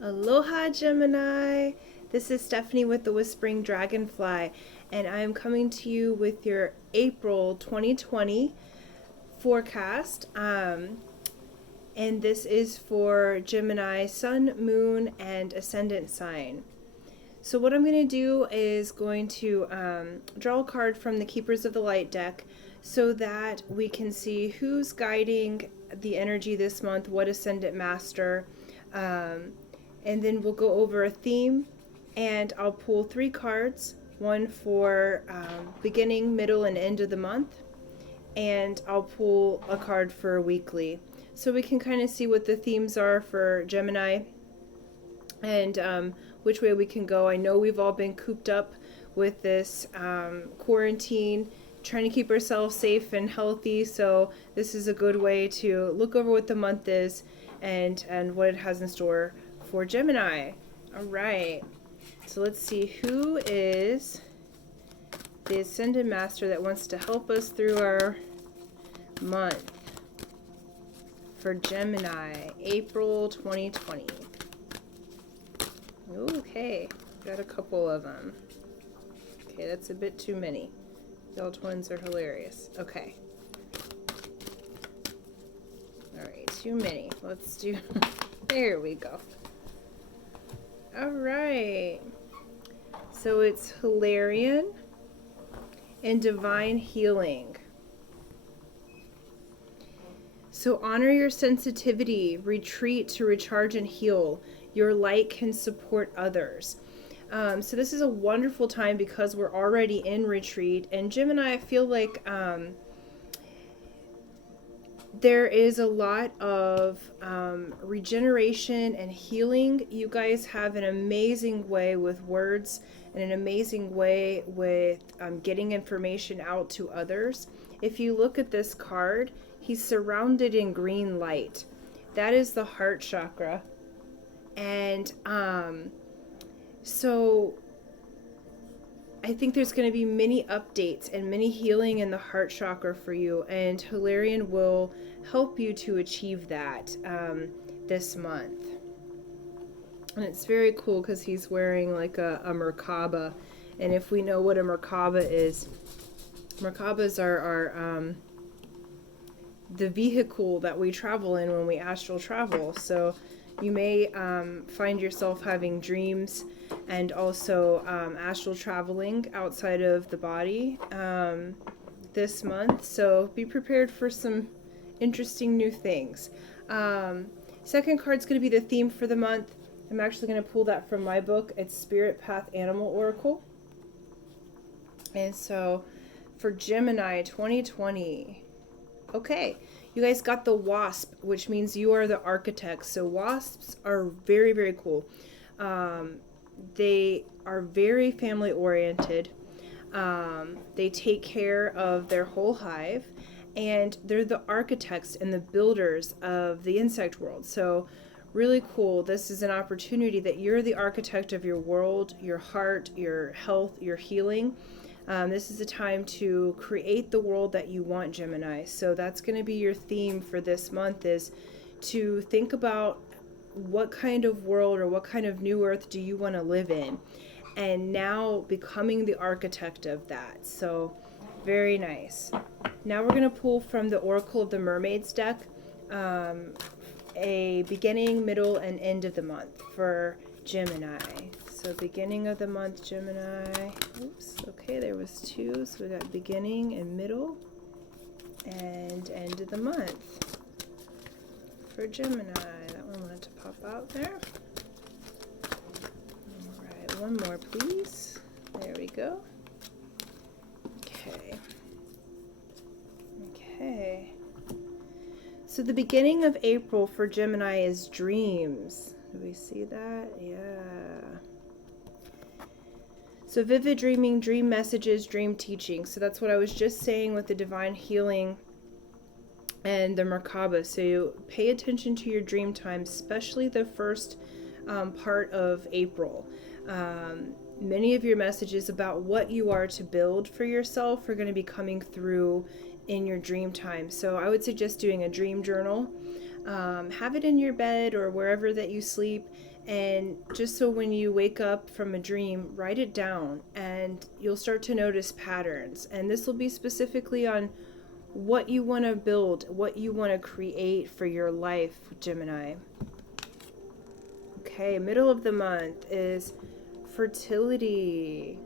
Aloha, Gemini. This is Stephanie with the Whispering Dragonfly, and I am coming to you with your April 2020 forecast. And this is for Gemini Sun, Moon, and Ascendant sign. So what I'm going to do is going to draw a card from the Keepers of the Light deck so that we can see who's guiding the energy this month, what Ascendant Master, and then we'll go over a theme, and I'll pull 3 cards, one for beginning, middle, and end of the month, and I'll pull a card for weekly. So we can kind of see what the themes are for Gemini and which way we can go. I know we've all been cooped up with this quarantine, trying to keep ourselves safe and healthy, so this is a good way to look over what the month is and what it has in store for Gemini. All right, so let's see who is the Ascendant Master that wants to help us through our month for Gemini, April 2020. Okay, got a couple of them. Okay, that's a bit too many. Y'all twins are hilarious. Okay. All right, too many. Let's do, there we go. All right. So it's Hilarion and Divine Healing. So honor your sensitivity, retreat to recharge and heal. Your light can support others. So this is a wonderful time because we're already in retreat. And Gemini, I feel like there is a lot of regeneration and healing. You guys have an amazing way with words and an amazing way with getting information out to others. If you look at this card, he's surrounded in green light. That is the heart chakra. And so I think there's going to be many updates and many healing in the heart chakra for you, and Hilarion will help you to achieve that this month. And it's very cool because he's wearing like a Merkaba, and if we know what a Merkaba is, Merkabas are the vehicle that we travel in when we astral travel. So you may find yourself having dreams and also astral traveling outside of the body this month. So be prepared for some interesting new things. Second card's going to be the theme for the month. I'm actually going to pull that from my book. It's Spirit Path Animal Oracle. And so for Gemini 2020, okay, you guys got the wasp, which means you are the architect. So wasps are very, very cool. They are very family oriented. They take care of their whole hive, and they're the architects and the builders of the insect world. So really cool. This is an opportunity that you're the architect of your world, your heart, your health, your healing. This is a time to create the world that you want, Gemini. So that's going to be your theme for this month, is to think about what kind of world or what kind of new earth do you want to live in, and now becoming the architect of that. So very nice. Now we're going to pull from the Oracle of the Mermaids deck a beginning, middle, and end of the month for Gemini. So beginning of the month, Gemini. Oops, okay, there was 2. So we got beginning and middle and end of the month for Gemini. That one wanted to pop out there. All right, one more, please. There we go. Okay. Okay. So the beginning of April for Gemini is dreams. Do we see that? Yeah. So vivid dreaming, dream messages, dream teaching. So that's what I was just saying with the divine healing and the Merkaba. So you pay attention to your dream time, especially the first part of April. Many of your messages about what you are to build for yourself are going to be coming through in your dream time. So I would suggest doing a dream journal Have it in your bed or wherever that you sleep. And just so when you wake up from a dream, write it down and you'll start to notice patterns. And this will be specifically on what you want to build, what you want to create for your life, Gemini. Okay, middle of the month is fertility.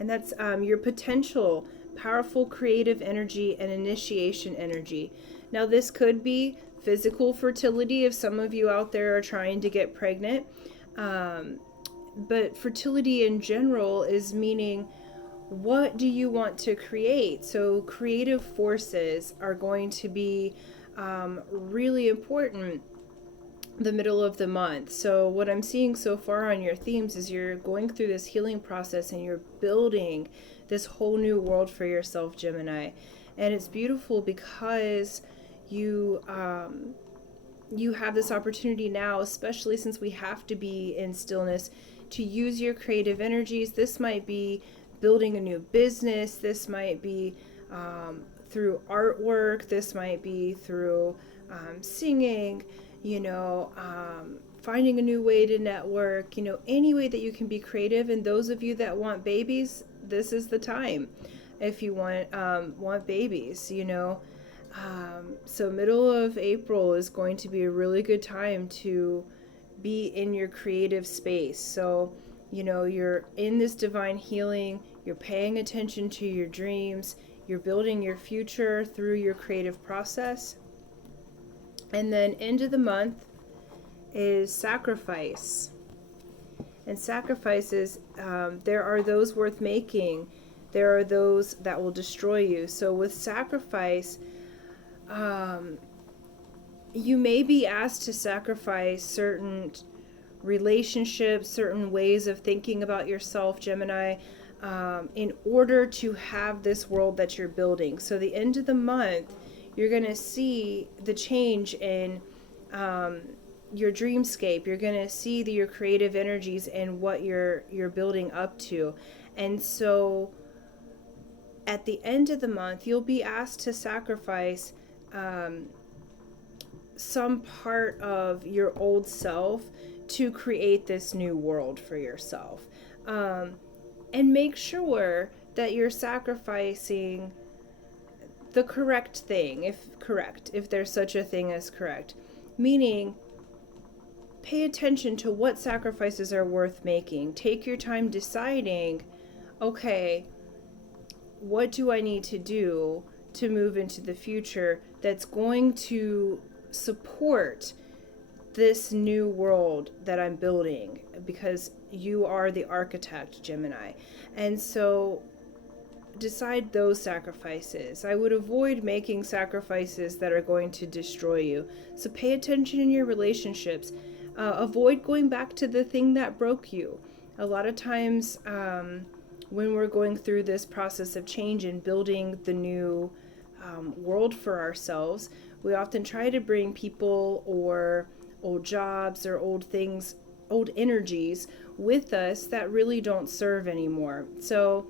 And that's your potential, powerful creative energy and initiation energy. Now, this could be physical fertility if some of you out there are trying to get pregnant. But fertility in general is meaning, what do you want to create? So creative forces are going to be really important the middle of the month. So what I'm seeing so far on your themes is you're going through this healing process and you're building this whole new world for yourself, Gemini. And it's beautiful because you have this opportunity now, especially since we have to be in stillness, to use your creative energies. This might be building a new business. This might be through artwork. This might be through singing, finding a new way to network, any way that you can be creative. And those of you that want babies, this is the time. If you want babies, so middle of April is going to be a really good time to be in your creative space. So, you're in this divine healing, you're paying attention to your dreams, you're building your future through your creative process. And then end of the month is sacrifice. And sacrifices, there are those worth making. There are those that will destroy you. So with sacrifice, you may be asked to sacrifice certain relationships, certain ways of thinking about yourself, Gemini, in order to have this world that you're building. So the end of the month, you're going to see the change in your dreamscape. You're going to see your creative energies and what you're building up to. And so at the end of the month, you'll be asked to sacrifice some part of your old self to create this new world for yourself. And make sure that you're sacrificing the correct thing, if there's such a thing as correct. Meaning, pay attention to what sacrifices are worth making. Take your time deciding, okay, what do I need to do to move into the future that's going to support this new world that I'm building, because you are the architect, Gemini. And so decide those sacrifices. I would avoid making sacrifices that are going to destroy you. So pay attention in your relationships. Avoid going back to the thing that broke you. A lot of times when we're going through this process of change and building the new world for ourselves, we often try to bring people or old jobs or old things, old energies with us that really don't serve anymore. So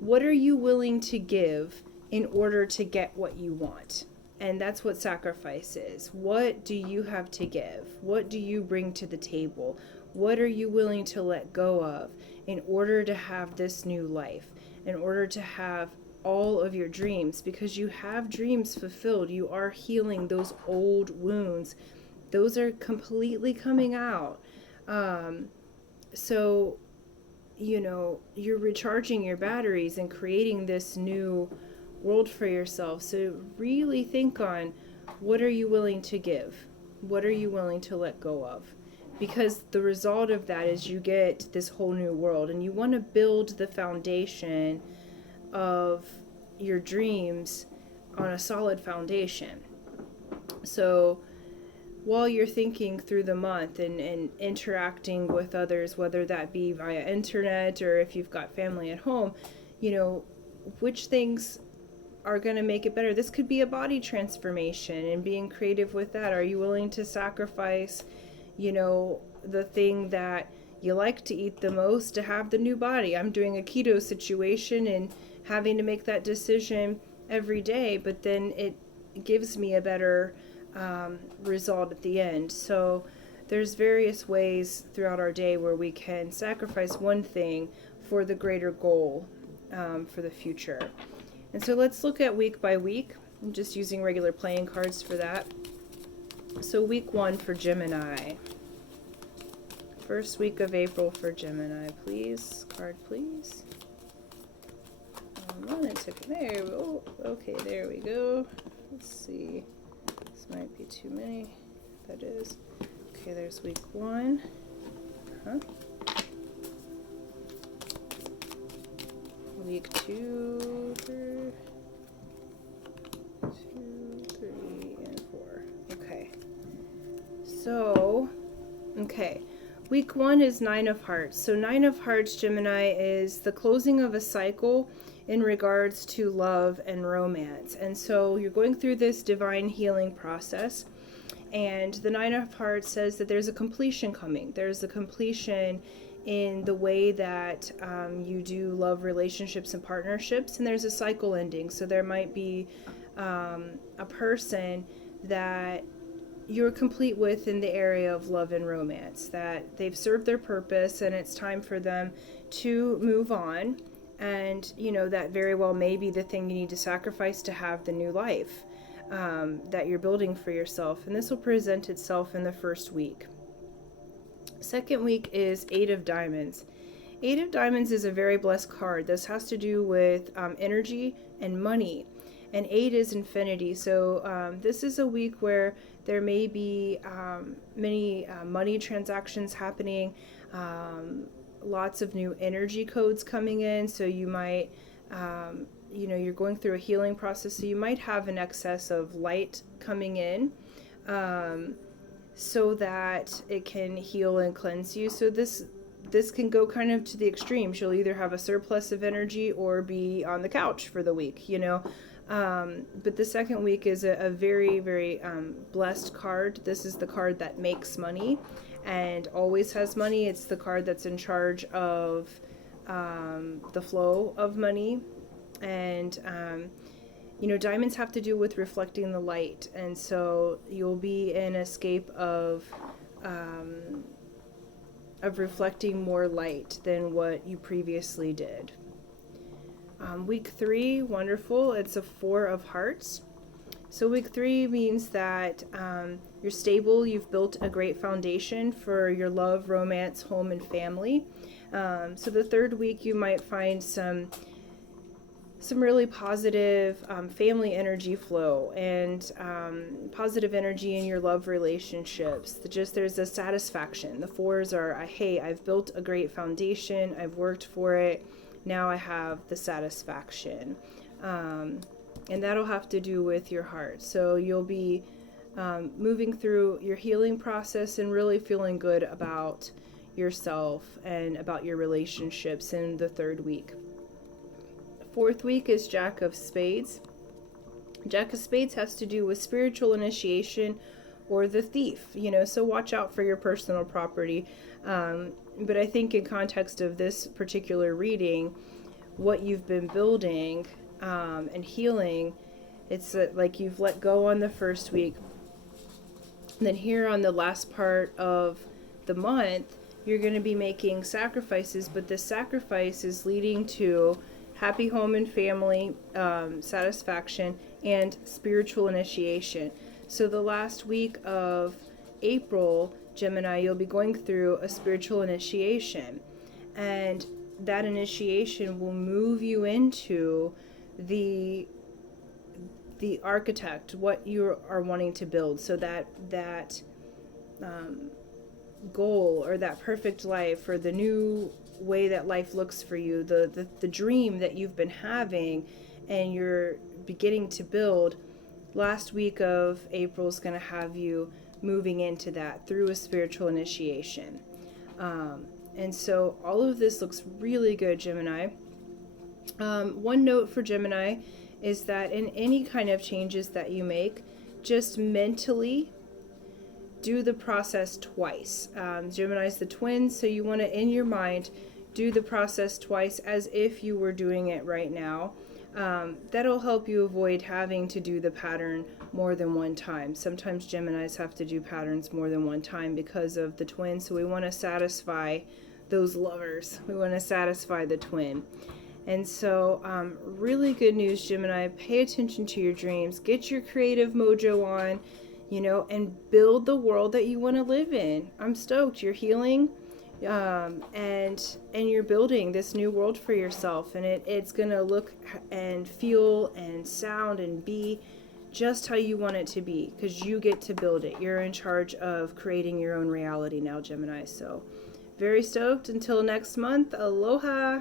what are you willing to give in order to get what you want? And that's what sacrifice is. What do you have to give? What do you bring to the table? What are you willing to let go of in order to have this new life, in order to have all of your dreams? Because you have dreams fulfilled. You are healing those old wounds. Those are completely coming out. So, you're recharging your batteries and creating this new world for yourself. So really think on, what are you willing to give? What are you willing to let go of? Because the result of that is you get this whole new world, and you want to build the foundation of your dreams on a solid foundation. So while you're thinking through the month and interacting with others, whether that be via internet or if you've got family at home, which things are going to make it better. This could be a body transformation and being creative with that. Are you willing to sacrifice, the thing that you like to eat the most to have the new body? I'm doing a keto situation and having to make that decision every day, but then gives me a better result at the end. So there's various ways throughout our day where we can sacrifice one thing for the greater goal for the future. And so let's look at week by week. I'm just using regular playing cards for that. So week 1 for Gemini. First week of April for Gemini, please. Card, please. There. Oh, okay, there we go. Let's see. This might be too many. That is. Okay, there's week 1. Week 2, 3, and 4. Okay. So, okay. Week 1 is 9 of Hearts. So 9 of Hearts, Gemini, is the closing of a cycle in regards to love and romance. And so you're going through this divine healing process. And the 9 of Hearts says that there's a completion coming. There's a completion in the way that you do love relationships and partnerships. And there's a cycle ending. So there might be a person that you're complete with in the area of love and romance, that they've served their purpose and it's time for them to move on. And you know that very well may be the thing you need to sacrifice to have the new life that you're building for yourself. And this will present itself in the first week. Second week is 8 of Diamonds. 8 of Diamonds is a very blessed card. This has to do with energy and money. And 8 is infinity. So this is a week where there may be many money transactions happening, lots of new energy codes coming in. So you might, you're going through a healing process. So you might have an excess of light coming in so that it can heal and cleanse you. So this can go kind of to the extremes. You'll either have a surplus of energy or be on the couch for the week, But the second week is a very, very blessed card. This is the card that makes money and always has money. It's the card that's in charge of the flow of money. And, diamonds have to do with reflecting the light. And so you'll be in a scape of reflecting more light than what you previously did. Week 3, wonderful. It's a 4 of Hearts. So week 3 means that you're stable. You've built a great foundation for your love, romance, home, and family. So the third week you might find some really positive family energy flow and positive energy in your love relationships. There's a satisfaction. The 4s are, hey, I've built a great foundation. I've worked for it. Now I have the satisfaction. And that'll have to do with your heart. So you'll be moving through your healing process and really feeling good about yourself and about your relationships in the third week. Fourth week is Jack of Spades. Jack of Spades has to do with spiritual initiation or the thief, so watch out for your personal property. But I think in context of this particular reading, what you've been building and healing, it's like you've let go on the first week. And then here on the last part of the month, you're going to be making sacrifices, but the sacrifice is leading to happy home and family satisfaction and spiritual initiation. So the last week of April, Gemini, you'll be going through a spiritual initiation, and that initiation will move you into the architect, what you are wanting to build. So that goal or that perfect life or the new way that life looks for you, the dream that you've been having and you're beginning to build, last week of April is going to have you moving into that through a spiritual initiation. And so all of this looks really good, Gemini. One note for Gemini is that in any kind of changes that you make, just mentally do the process twice. Gemini's the twins, so you want to, in your mind, do the process twice as if you were doing it right now. That'll help you avoid having to do the pattern more than one time. Sometimes Geminis have to do patterns more than one time because of the twin. So we want to satisfy those lovers. We want to satisfy the twin. And so really good news, Gemini. Pay attention to your dreams. Get your creative mojo on, and build the world that you want to live in. I'm stoked. You're healing. And you're building this new world for yourself, and it's gonna look and feel and sound and be just how you want it to be, because you get to build it. You're in charge of creating your own reality now, Gemini. So very stoked. Until next month, aloha.